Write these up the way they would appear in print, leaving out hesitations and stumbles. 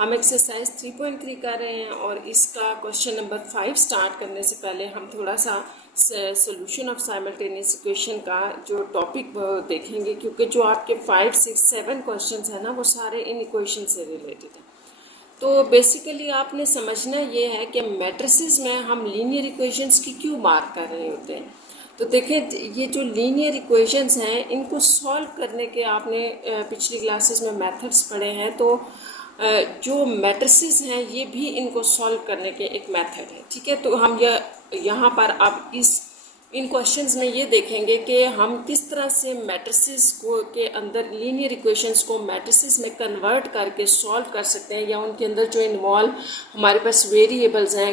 हम एक्सरसाइज 3.3 कर रहे हैं और इसका क्वेश्चन नंबर 5 स्टार्ट करने से पहले हम थोड़ा सा सॉल्यूशन ऑफ साइमल्टेनियस इक्वेशन का जो टॉपिक देखेंगे, क्योंकि जो आपके 5, 6, 7 क्वेश्चंस हैं ना वो सारे इन इक्वेशन से रिलेटेड हैं। तो बेसिकली आपने समझना ये है कि मैट्रिसेस में हम लीनियर इक्वेशंस की क्यों बात कर रहे होते हैं। तो देखें, ये जो लीनियर इक्वेशंस हैं इनको सॉल्व करने के आपने पिछली क्लासेस में मेथड्स पढ़े हैं। तो जो मैट्रिसेस हैं ये भी इनको सॉल्व करने के एक मेथड है, ठीक है। तो हम यहाँ पर अब इन क्वेश्चंस में ये देखेंगे कि हम किस तरह से मैट्रिसेस को के अंदर लीनियर इक्वेशंस को मैट्रिसेस में कन्वर्ट करके सॉल्व कर सकते हैं, या उनके अंदर जो इन्वॉल्व हमारे पास वेरिएबल्स हैं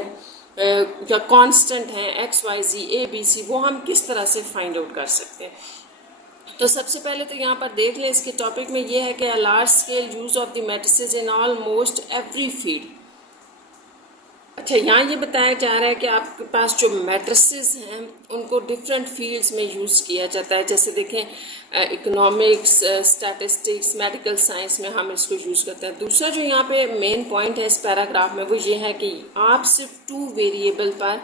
या कांस्टेंट हैं x y z a b c, वो हम किस तरह से फाइंड आउट कर सकते हैं। तो सबसे पहले तो यहाँ पर देख लें, इसके टॉपिक में ये है कि a large scale use of the matrices in almost every field. अच्छा, यहाँ ये बताया जा रहा है कि आपके पास जो मैट्रिसेस हैं उनको डिफरेंट फील्ड्स में यूज़ किया जाता है। जैसे देखें, इकोनॉमिक्स, स्टैटिस्टिक्स, मेडिकल साइंस में हम इसको यूज़ करते हैं। दूसरा जो यहाँ पे मेन पॉइंट है इस पैराग्राफ में वो ये है कि आप सिर्फ 2 वेरिएबल पर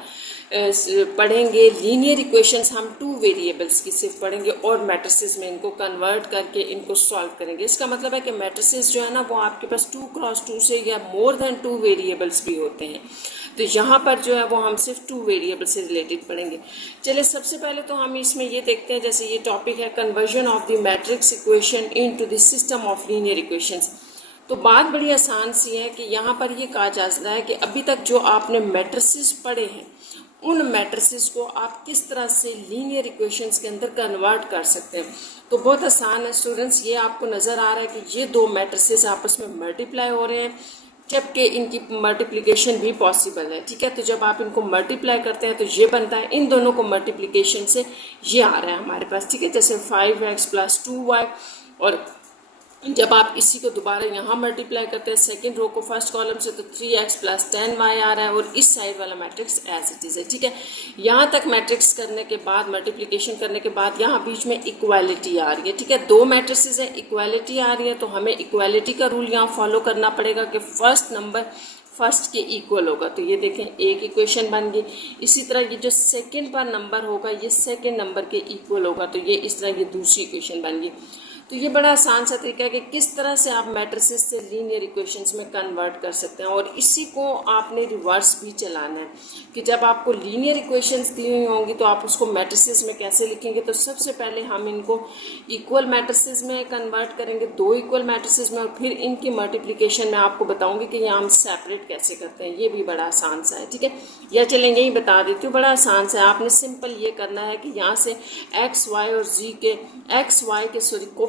पढ़ेंगे लीनियर इक्वेशंस, हम 2 वेरिएबल्स की सिर्फ पढ़ेंगे और मैट्रिसेस में इनको कन्वर्ट करके इनको सॉल्व करेंगे। इसका मतलब है कि मैट्रिसेस जो है ना वो आपके पास 2 क्रॉस 2 से या मोर देन 2 वेरिएबल्स भी होते हैं। तो यहाँ पर जो है वो हम सिर्फ 2 वेरिएबल से रिलेटेड पढ़ेंगे। चलिए, सबसे पहले तो हम इसमें ये देखते हैं, जैसे ये टॉपिक है conversion of the matrix equation into the system of linear equations. तो बात बड़ी आसान सी है कि यहाँ पर ये कहा जा रहा है कि अभी तक जो आपने मैट्रिसेस पढ़े हैं उन मैट्रिसेस को आप किस तरह से लीनियर इक्वेशंस के अंदर कन्वर्ट कर सकते हैं। तो बहुत आसान है स्टूडेंट्स, ये आपको नज़र आ रहा है कि ये 2 मैट्रिसेस आपस में मल्टीप्लाई हो रहे हैं, जबकि इनकी मल्टीप्लिकेशन भी पॉसिबल है, ठीक है। तो जब आप इनको मल्टीप्लाई करते हैं तो ये बनता है, इन दोनों को मल्टीप्लिकेशन से ये आ रहा है हमारे पास, ठीक है। जैसे 5x + 2y, और जब आप इसी को दोबारा यहाँ मल्टीप्लाई करते हैं सेकंड रो को फर्स्ट कॉलम से, तो 3x + 10y आ रहा है, और इस साइड वाला मैट्रिक्स एज इट इज़ है, ठीक है। यहाँ तक मैट्रिक्स करने के बाद, मल्टीप्लिकेशन करने के बाद यहाँ बीच में इक्वालिटी आ रही है, ठीक है। 2 मैट्रिसेस हैं, इक्वालिटी आ रही है, तो हमें इक्वालिटी का रूल यहाँ फॉलो करना पड़ेगा कि फर्स्ट नंबर फर्स्ट के इक्वल होगा। तो ये देखें, एक इक्वेशन बन गई। इसी तरह ये जो सेकंड पर नंबर होगा ये सेकंड नंबर के इक्वल होगा, तो ये इस तरह ये दूसरी इक्वेशन बन गई। तो ये बड़ा आसान सा तरीका है कि किस तरह से आप मैट्रिसेस से लीनियर इक्वेशंस में कन्वर्ट कर सकते हैं, और इसी को आपने रिवर्स भी चलाना है कि जब आपको लीनियर इक्वेशंस दी हुई होंगी तो आप उसको मैट्रिसेस में कैसे लिखेंगे। तो सबसे पहले हम इनको इक्वल मैट्रिसेस में कन्वर्ट करेंगे, 2 इक्वल मैट्रिसेस में, और फिर इनकी मल्टीप्लिकेशन में आपको बताऊंगी कि यहाँ हम सेपरेट कैसे करते हैं। ये भी बड़ा आसान सा है, ठीक है। या चलेंगे यही बता देती हूँ, बड़ा आसान सा है। आपने सिंपल ये करना है कि यहाँ से एक्स वाई और जी के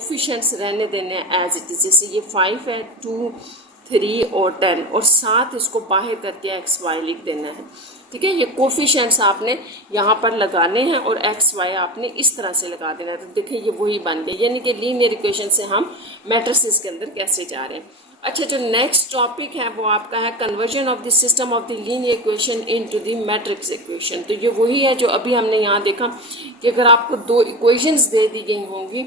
कोफिशिएंट्स रहने देने हैं एज इट इज। जैसे ये 5 है, 2, 3 और 10, और 7 इसको बाहर करके एक्स वाई लिख देना है, ठीक है। ये कोफिशिएंट्स आपने यहाँ पर लगाने हैं और एक्स वाई आपने इस तरह से लगा देना है। तो देखिए ये वही बन गए, यानी कि लीनियर इक्वेशन से हम मैट्रिसेस के अंदर कैसे जा रहे हैं। अच्छा, जो नेक्स्ट टॉपिक है वो आपका है conversion of the system of the linear equation into the matrix equation. तो ये वही है जो अभी हमने यहाँ देखा कि अगर आपको 2 इक्वेशंस दे दी गई होंगी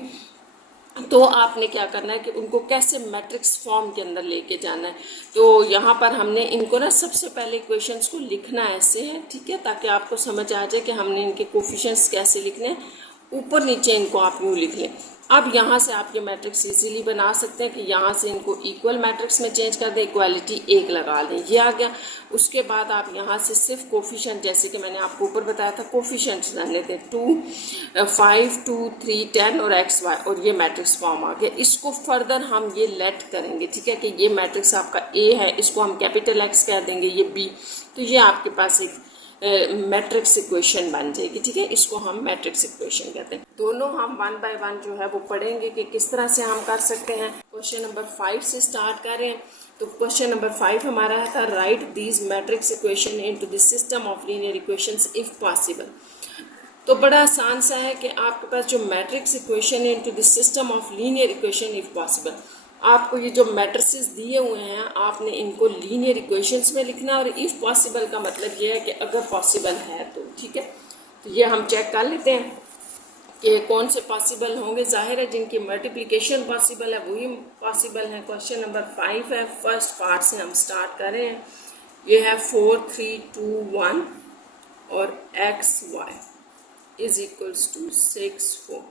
तो आपने क्या करना है कि उनको कैसे मैट्रिक्स फॉर्म के अंदर लेके जाना है। तो यहाँ पर हमने इनको ना सबसे पहले इक्वेशंस को लिखना ऐसे है, ठीक है, ताकि आपको समझ आ जाए कि हमने इनके कोफिशिएंट्स कैसे लिखने हैं। ऊपर नीचे इनको आप यूँ लिख लें। अब यहाँ से आप ये मैट्रिक्स इजीली बना सकते हैं कि यहाँ से इनको इक्वल मैट्रिक्स में चेंज कर दें, इक्वालिटी 1 लगा लें, ये आ गया। उसके बाद आप यहाँ से सिर्फ कोफिशिएंट, जैसे कि मैंने आपको ऊपर बताया था, कोफिशिएंट्स रहने दें 2, 5, 2, 3, 10 और एक्स वाई, और ये मैट्रिक्स फॉर्म आ गया। इसको फर्दर हम ये लेट करेंगे, ठीक है, कि ये मैट्रिक्स आपका ए है, इसको हम कैपिटल एक्स कह देंगे, ये बी, तो ये आपके पास एक मैट्रिक्स इक्वेशन बन जाएगी, ठीक है। इसको हम मैट्रिक्स इक्वेशन कहते हैं। दोनों हम 1 बाय 1 जो है वो पढ़ेंगे कि किस तरह से हम कर सकते हैं। क्वेश्चन नंबर 5 से स्टार्ट कर रहे हैं। तो क्वेश्चन नंबर 5 हमारा था right these matrix equation into the system of linear equations if possible. तो बड़ा आसान सा है कि आपके पास जो matrix equation into the system of linear equation if possible, आपको ये जो मैट्रिसेस दिए हुए हैं आपने इनको लीनियर इक्वेशंस में लिखना है, और इफ़ पॉसिबल का मतलब ये है कि अगर पॉसिबल है तो, ठीक है। तो ये हम चेक कर लेते हैं। कि कौन से पॉसिबल होंगे। जाहिर है जिनकी मल्टीप्लिकेशन पॉसिबल है वही पॉसिबल है। क्वेश्चन नंबर 5 है, फर्स्ट पार्ट से हम स्टार्ट कर रहे हैं। ये है 4 3 2 1 और x y is equals to 6 4।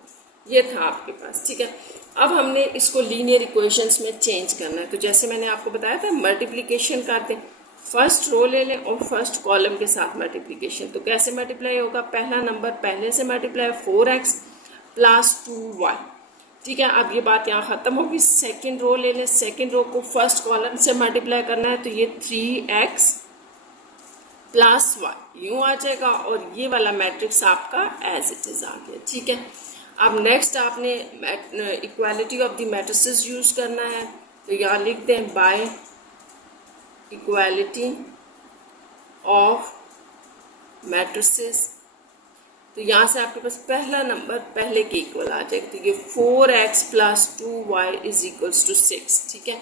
ये था आपके पास, ठीक है। अब हमने इसको लीनियर इक्वेशंस में चेंज करना है। तो जैसे मैंने आपको बताया था मल्टीप्लिकेशन करते हैं, फर्स्ट रो ले लें और फर्स्ट कॉलम के साथ मल्टीप्लिकेशन। तो कैसे मल्टीप्लाई होगा, पहला नंबर पहले से मल्टीप्लाई 4x प्लस 2y, ठीक है। अब ये बात यहाँ ख़त्म होगी। सेकेंड रो ले लें, सेकेंड रो को फर्स्ट कॉलम से मल्टीप्लाई करना है, तो ये 3x प्लस वाई यूँ आ जाएगा और ये वाला मैट्रिक्स आपका एज इट इज़ आ गया, ठीक है। अब नेक्स्ट आपने equality of the matrices use करना है। तो यहाँ लिख दें बाय इक्वालिटी ऑफ मैट्रिसेस। तो यहाँ से आपके पास पहला नंबर पहले के इक्वल आ जाएगा। तो ये 4x plus 2y is equals to 6, ठीक है।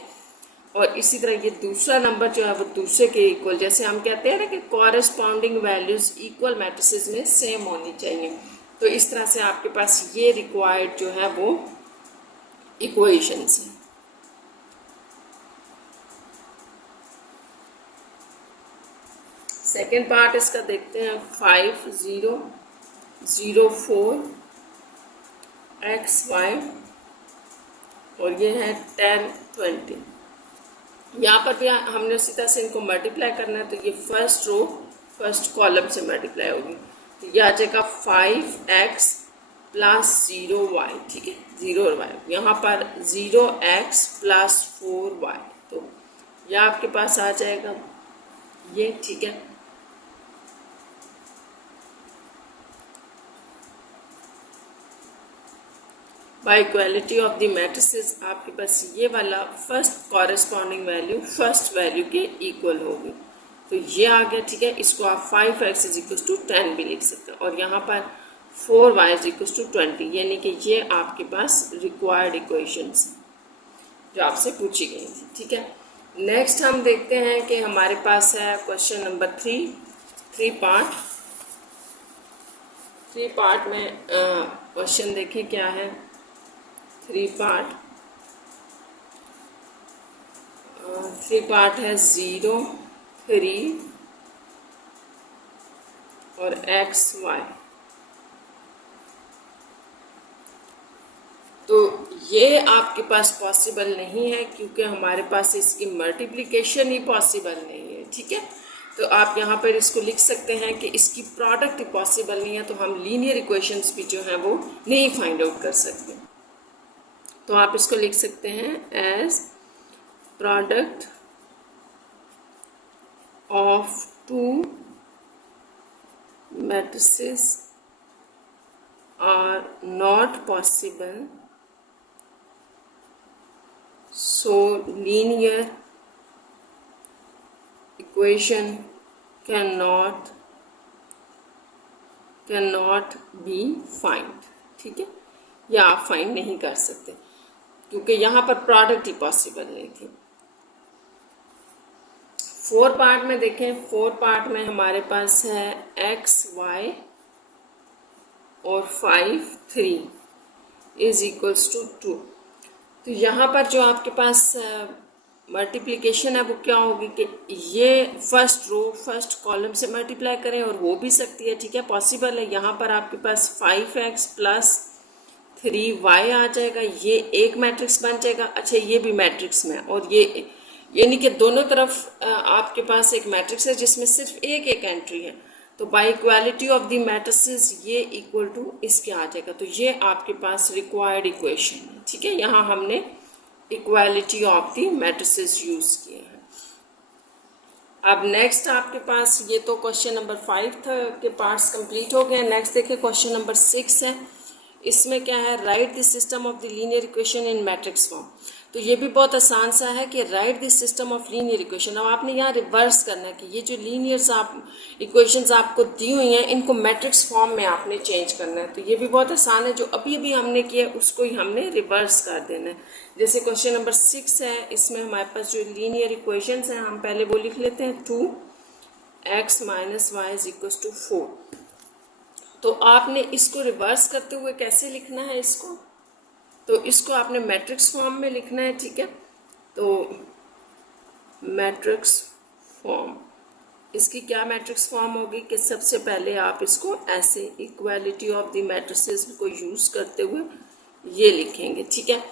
और इसी तरह ये दूसरा नंबर जो है वो दूसरे के इक्वल, जैसे हम कहते हैं ना कि कॉरेस्पॉन्डिंग वैल्यूज इक्वल मैट्रिसेस में सेम होनी चाहिए। तो इस तरह से आपके पास ये रिक्वायर्ड जो है वो इक्वेशंस हैं। सेकेंड पार्ट इसका देखते हैं। 5 0 0 4 एक्स वाई और ये है 10 20। यहाँ पर भी हमने उसी तरह से इनको मल्टीप्लाई करना है। तो ये फर्स्ट रो फर्स्ट कॉलम से मल्टीप्लाई होगी। तो ये आ जाएगा 5x प्लस 0y, ठीक है, 0y। यहाँ पर 0x प्लस 4y, तो यह आपके पास आ जाएगा ये, ठीक है। By equality of the matrices आपके पास ये वाला first corresponding value first value के इक्वल होगी। तो ये आ गया, ठीक है। इसको आप 5x इज इक्वल टू 10 भी लिख सकते हैं और यहाँ पर 4y इज इक्वल टू 20, यानी कि ये आपके पास रिक्वायर्ड इक्वेशंस जो आपसे पूछी गई थी, ठीक है। नेक्स्ट हम देखते हैं कि हमारे पास है क्वेश्चन नंबर 3 पार्ट में क्वेश्चन देखें क्या है। 3 पार्ट है 0 3 और एक्स वाई। तो ये आपके पास पॉसिबल नहीं है क्योंकि हमारे पास इसकी मल्टीप्लिकेशन ही पॉसिबल नहीं है, ठीक है। तो आप यहाँ पर इसको लिख सकते हैं कि इसकी प्रोडक्ट ही पॉसिबल नहीं है, तो हम लीनियर इक्वेशंस भी जो है वो नहीं फाइंड आउट कर सकते। तो आप इसको लिख सकते हैं as product of two matrices are not possible, so linear equation cannot be find, ठीक है। या आप फाइंड नहीं कर सकते क्योंकि यहाँ पर प्रोडक्ट ही पॉसिबल नहीं थी। 4 पार्ट में देखें, 4 पार्ट में हमारे पास है एक्स वाई और 5 3 इज इक्वल्स टू 2। तो यहाँ पर जो आपके पास मल्टीप्लिकेशन है वो क्या होगी कि ये फर्स्ट रो फर्स्ट कॉलम से मल्टीप्लाई करें, और हो भी सकती है, ठीक है, पॉसिबल है। यहाँ पर आपके पास 5x प्लस 3y आ जाएगा, ये एक मैट्रिक्स बन जाएगा। अच्छा, ये भी मैट्रिक्स में, और ये यानी कि दोनों तरफ आपके पास एक मैट्रिक्स है जिसमें सिर्फ एक एंट्री है। तो by equality of the matrices ये इक्वल टू इसके आ जाएगा। तो ये आपके पास रिक्वायर्ड इक्वेशन है, ठीक है। यहाँ हमने equality of the matrices use किए हैं। अब नेक्स्ट आपके पास ये तो क्वेश्चन नंबर 5 था के पार्ट्स कंप्लीट हो गए। नेक्स्ट देखिए क्वेश्चन नंबर 6 है। इसमें क्या है, right the system of the linear equation in matrix form. तो ये भी बहुत आसान सा है कि right the system of linear equation. अब आपने यहाँ रिवर्स करना है कि ये जो लीनियर्स आप इक्वेशंस आपको दी हुई हैं इनको मैट्रिक्स फॉर्म में आपने चेंज करना है। तो ये भी बहुत आसान है, जो अभी अभी हमने किया उसको ही हमने रिवर्स कर देना है। जैसे क्वेश्चन नंबर 6 है, इसमें हमारे पास जो लीनियर इक्वेशंस हैं हम पहले वो लिख लेते हैं। 2x - y = 4। तो आपने इसको रिवर्स करते हुए कैसे लिखना है इसको, तो इसको आपने मैट्रिक्स फॉर्म में लिखना है, ठीक है। तो मैट्रिक्स फॉर्म, इसकी क्या मैट्रिक्स फॉर्म होगी कि सबसे पहले आप इसको ऐसे इक्वालिटी ऑफ द मैट्रिसेस को यूज़ करते हुए ये लिखेंगे, ठीक है।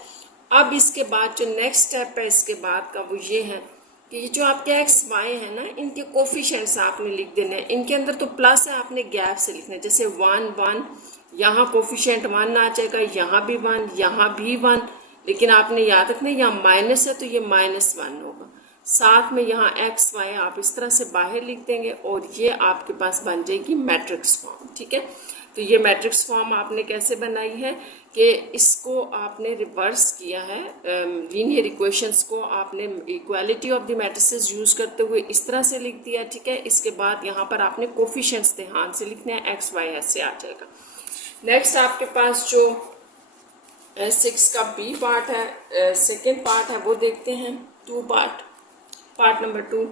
अब इसके बाद जो नेक्स्ट स्टेप है इसके बाद का वो ये है कि ये जो आपके एक्स वाई है ना, इनके कोफिशिएंट्स आपने लिख देने हैं। इनके अंदर तो प्लस है, आपने गैप से लिखना है, जैसे 1 1, यहाँ कोफिशिएंट 1 आ जाएगा, यहाँ भी 1, यहाँ भी 1, लेकिन आपने याद रखना है यहाँ माइनस है तो ये -1 होगा। साथ में यहाँ एक्स वाई आप इस तरह से बाहर लिख देंगे और ये आपके पास बन जाएगी मैट्रिक्स फॉर्म, ठीक है। तो ये मैट्रिक्स फॉर्म आपने कैसे बनाई है कि इसको आपने रिवर्स किया है, लीनियर इक्वेशंस को आपने equality of the matrices use करते हुए इस तरह से लिख दिया, ठीक है। इसके बाद यहाँ पर आपने कोफिशिएंट्स ध्यान से लिखने हैं, एक्स वाई ऐसे आ जाएगा। नेक्स्ट आपके पास जो 6 का बी पार्ट है, सेकेंड पार्ट है, वो देखते हैं। पार्ट नंबर 2,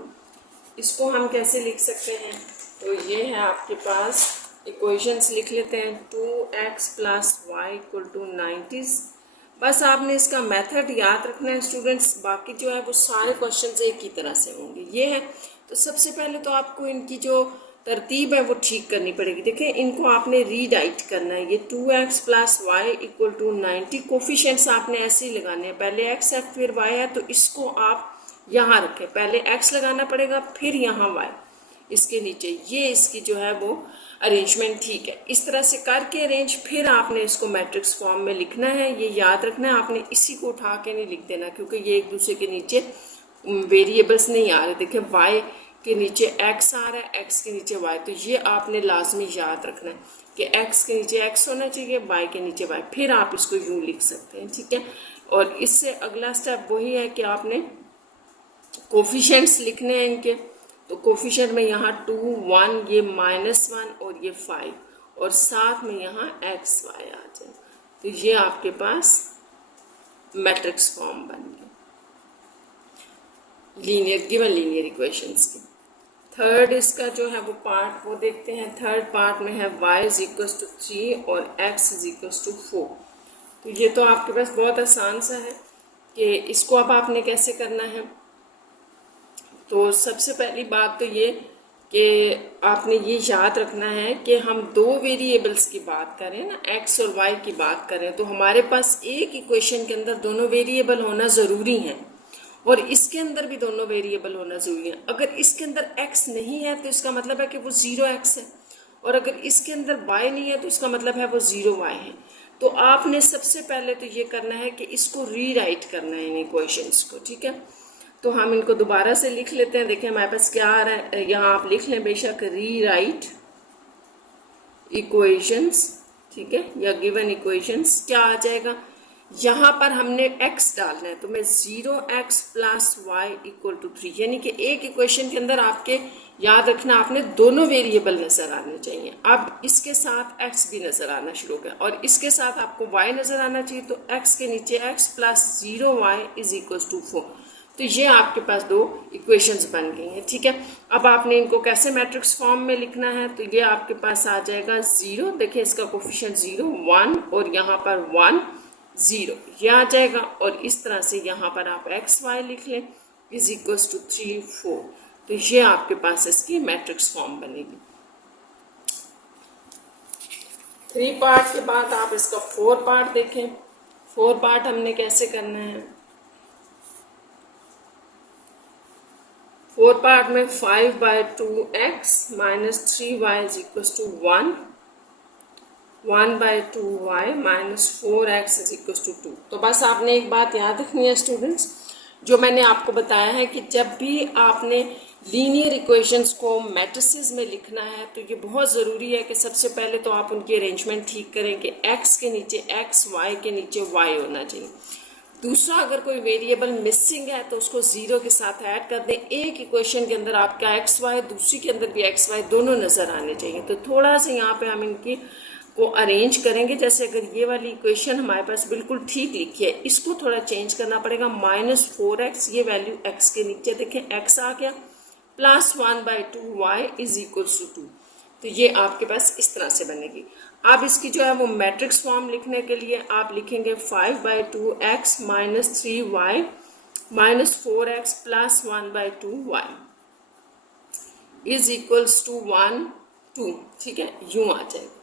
इसको हम कैसे लिख सकते हैं, तो ये है आपके पास इक्वेशंस लिख लेते हैं। 2x + y = 90। बस आपने इसका मेथड याद रखना है स्टूडेंट्स, बाकी जो है वो सारे क्वेश्चंस एक ही तरह से होंगे। ये है, तो सबसे पहले तो आपको इनकी जो तरतीब है वो ठीक करनी पड़ेगी। देखिए इनको आपने रीराइट करना है, ये 2x + y = 90। कोफिशिएंट्स आपने ऐसे ही लगाने हैं, पहले x है फिर y है, तो इसको आप यहाँ रखें, पहले x लगाना पड़ेगा फिर यहाँ y इसके नीचे, ये इसकी जो है वो अरेंजमेंट ठीक है। इस तरह से करके अरेंज, फिर आपने इसको मैट्रिक्स फॉर्म में लिखना है। ये याद रखना है, आपने इसी को उठा के नहीं लिख देना, क्योंकि ये एक दूसरे के नीचे वेरिएबल्स नहीं आ रहे। देखिए y के नीचे x आ रहा है, x के नीचे y, तो ये आपने लाजमी याद रखना है कि x के नीचे x होना चाहिए, y के नीचे y, फिर आप इसको यूँ लिख सकते हैं, ठीक है। और इससे अगला स्टेप वही है कि आपने कोफिशिएंट्स लिखने हैं इनके। तो कोफिशिएंट में यहाँ 2 1, ये -1 और ये 5, और साथ में यहाँ एक्स वाई आ जाए, तो ये आपके पास मैट्रिक्स फॉर्म बन गई गिवन लीनियर इक्वेशंस की। थर्ड इसका जो है वो पार्ट वो देखते हैं। थर्ड पार्ट में है y = 3 और x = 4। तो ये तो आपके पास बहुत आसान सा है कि इसको अब आपने कैसे करना है। तो सबसे पहली बात तो ये कि आपने ये याद रखना है कि हम दो वेरिएबल्स की बात करें ना, x और y की बात करें, तो हमारे पास एक इक्वेशन के अंदर दोनों वेरिएबल होना ज़रूरी है और इसके अंदर भी दोनों वेरिएबल होना ज़रूरी है। अगर इसके अंदर x नहीं है तो इसका मतलब है कि वो 0x है, और अगर इसके अंदर y नहीं है तो इसका मतलब है वो 0y है। तो आपने सबसे पहले तो ये करना है कि इसको रीराइट करना है इन इक्वेशंस को, ठीक है। तो हम इनको दोबारा से लिख लेते हैं। देखिए हमारे पास क्या आ रहा है, यहाँ आप लिख लें बेशक, रीराइट इक्वेशंस, ठीक है, या गिवन इक्वेशंस। क्या आ जाएगा, यहाँ पर हमने x डालना है, तो मैं 0x + y = 3, यानी कि एक इक्वेशन के अंदर आपके याद रखना आपने दोनों वेरिएबल नज़र आने चाहिए। अब इसके साथ x भी नज़र आना शुरू हो गया और इसके साथ आपको y नज़र आना चाहिए, तो x के नीचे x + 0y = 4। तो ये आपके पास दो इक्वेशंस बन गई हैं, ठीक है। अब आपने इनको कैसे मैट्रिक्स फॉर्म में लिखना है, तो ये आपके पास आ जाएगा 0, देखिए इसका कोफिशिएंट 0 1 और यहाँ पर 1 0 ये आ जाएगा, और इस तरह से यहाँ पर आप एक्स वाई लिख लें = 3 4। तो ये आपके पास इसकी मैट्रिक्स फॉर्म बनेगी। 3 पार्ट के बाद आप इसका 4 पार्ट देखें। 4 पार्ट हमने कैसे करना है। 4 पार्ट में 5/2x - 3y = 1, 1/2y - 4x = 2। तो बस आपने एक बात याद रखनी है स्टूडेंट्स, जो मैंने आपको बताया है कि जब भी आपने लीनियर इक्वेशंस को मैट्रिसेस में लिखना है तो ये बहुत ज़रूरी है कि सबसे पहले तो आप उनकी अरेंजमेंट ठीक करें कि x के नीचे x, y के नीचे y होना चाहिए। दूसरा, अगर कोई वेरिएबल मिसिंग है तो उसको 0 के साथ ऐड कर दें। एक इक्वेशन के अंदर आपका एक्स वाई, दूसरी के अंदर भी एक्स वाई दोनों नज़र आने चाहिए। तो थोड़ा सा यहाँ पे हम इनकी को अरेंज करेंगे। जैसे अगर ये वाली इक्वेशन हमारे पास बिल्कुल ठीक लिखी है, इसको थोड़ा चेंज करना पड़ेगा। -4x, ये वैल्यू x के नीचे देखें x आ गया, +1/2y = 2। तो ये आपके पास इस तरह से बनेगी। अब इसकी जो है वो मैट्रिक्स फॉर्म लिखने के लिए आप लिखेंगे 5/2x minus 3y minus 4x plus 1/2y is equals to 1 2। ठीक है, यूं आ जाएगा।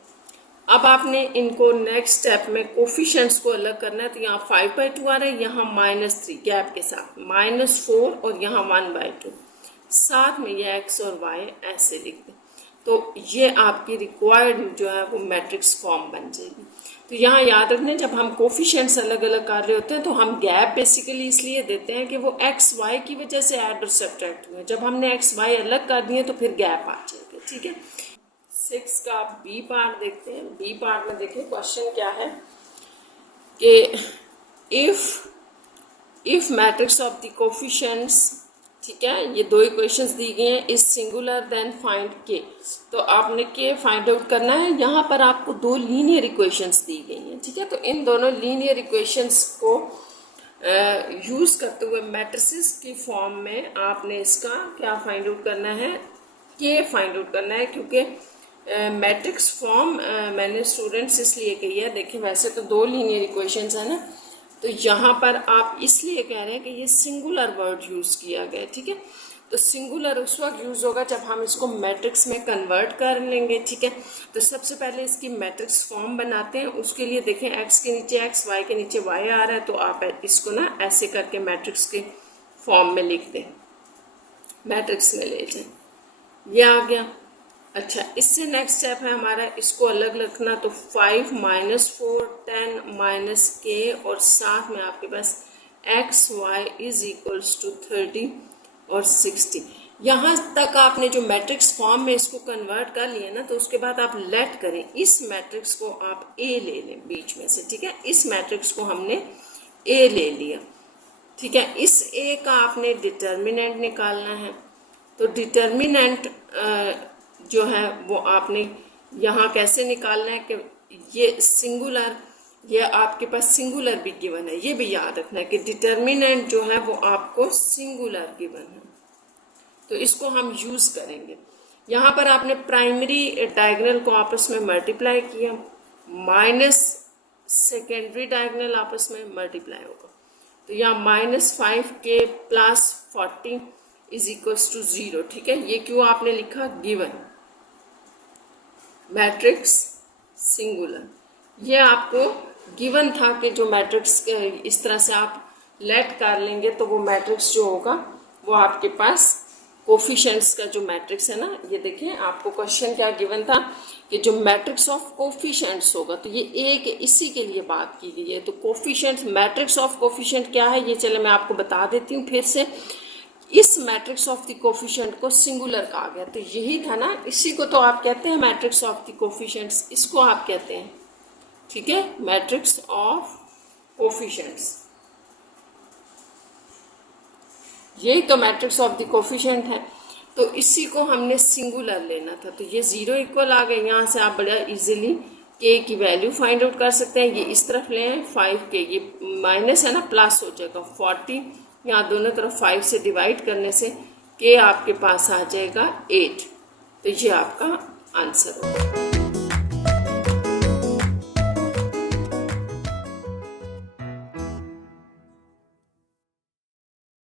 अब आपने इनको नेक्स्ट स्टेप में कोफिशिएंट्स को अलग करना है। तो यहाँ 5/2 आ रहा है, यहाँ -3 गैप के साथ, -4 और यहाँ 1/2, साथ में ये x और y ऐसे लिख दें। तो ये आपकी रिक्वायर्ड जो है वो मैट्रिक्स फॉर्म बन जाएगी। तो यहाँ याद रखना, जब हम कोफिशिएंट्स अलग अलग कर रहे होते हैं तो हम गैप बेसिकली इसलिए देते हैं कि वो x y की वजह से ऐड और सब्ट्रैक्ट हुए। जब हमने x y अलग कर दिए तो फिर गैप आ जाएगा। ठीक है, 6 का बी पार्ट देखते हैं। बी पार्ट में देखिए क्वेश्चन क्या है कि if matrix of the coefficients, ठीक है, ये दो इक्वेशंस दी गई हैं, इज सिंगुलर देन फाइंड के। तो आपने के फाइंड आउट करना है। यहाँ पर आपको दो लीनियर इक्वेशंस दी गई हैं। ठीक है, तो इन दोनों लीनियर इक्वेशंस को यूज करते हुए मैट्रिसेस की फॉर्म में आपने इसका क्या फाइंड आउट करना है, के फाइंड आउट करना है। क्योंकि मैट्रिक्स फॉर्म मैंने स्टूडेंट्स इसलिए कही है, देखिए वैसे तो दो लीनियर इक्वेशंस है ना, तो यहाँ पर आप इसलिए कह रहे हैं कि ये सिंगुलर वर्ड यूज किया गया है। ठीक है, तो सिंगुलर उस वक्त यूज होगा जब हम इसको मैट्रिक्स में कन्वर्ट कर लेंगे। ठीक है, तो सबसे पहले इसकी मैट्रिक्स फॉर्म बनाते हैं। उसके लिए देखें x के नीचे x, y के नीचे y आ रहा है, तो आप इसको ना ऐसे करके मैट्रिक्स के फॉर्म में लिख दें, मैट्रिक्स में ले जाए, ये आ गया। अच्छा, इससे नेक्स्ट स्टेप है हमारा इसको अलग रखना। तो 5 -4 10 -k और साथ में आपके पास x y is equals to 30 और 60। यहाँ तक आपने जो मैट्रिक्स फॉर्म में इसको कन्वर्ट कर लिया ना, तो उसके बाद आप लेट करें, इस मैट्रिक्स को आप a ले लें बीच में से। ठीक है, इस मैट्रिक्स को हमने a ले लिया। ठीक है, इस a का आपने डिटर्मिनेंट निकालना है। तो डिटर्मिनेंट जो है वो आपने यहाँ कैसे निकालना है कि ये सिंगुलर, ये आपके पास सिंगुलर भी गिवन है, ये भी याद रखना है कि डिटर्मिनेंट जो है वो आपको सिंगुलर गिवन है। तो इसको हम यूज करेंगे। यहाँ पर आपने प्राइमरी डायगोनल को आपस में मल्टीप्लाई किया, माइनस सेकेंडरी डायगोनल आपस में मल्टीप्लाई होगा। तो यहाँ -5k plus 40 is equals to 0। ठीक है, ये क्यों आपने लिखा, गिवन मैट्रिक्स सिंगुलर। ये आपको गिवन था कि जो मैट्रिक्स इस तरह से आप लेट कर लेंगे तो वो मैट्रिक्स जो होगा वो आपके पास कोफिशिएंट्स का जो मैट्रिक्स है ना, ये देखिए आपको क्वेश्चन क्या गिवन था कि जो मैट्रिक्स ऑफ कोफिशिएंट्स होगा, तो ये एक इसी के लिए बात की गई है। तो कोफिशिएंट्स, मैट्रिक्स ऑफ कोफिशिएंट क्या है, ये चले मैं आपको बता देती हूँ फिर से। इस मैट्रिक्स ऑफ द कोफिशिएंट को सिंगुलर कहा गया, तो यही था ना, इसी को तो आप कहते हैं मैट्रिक्स ऑफ द कोफिशिएंट्स, इसको आप कहते हैं। ठीक है, मैट्रिक्स ऑफ कोफिशिएंट्स, यही तो मैट्रिक्स ऑफ द कोफिशिएंट है। तो इसी को हमने सिंगुलर लेना था। तो ये 0 इक्वल आ गए। यहाँ से आप बड़ा इजीली k की वैल्यू फाइंड आउट कर सकते हैं। ये इस तरफ ले आए 5k, ये माइनस है ना, प्लस हो जाएगा 40, यहाँ दोनों तरफ 5 से डिवाइड करने से k आपके पास आ जाएगा 8। तो ये आपका आंसर होगा।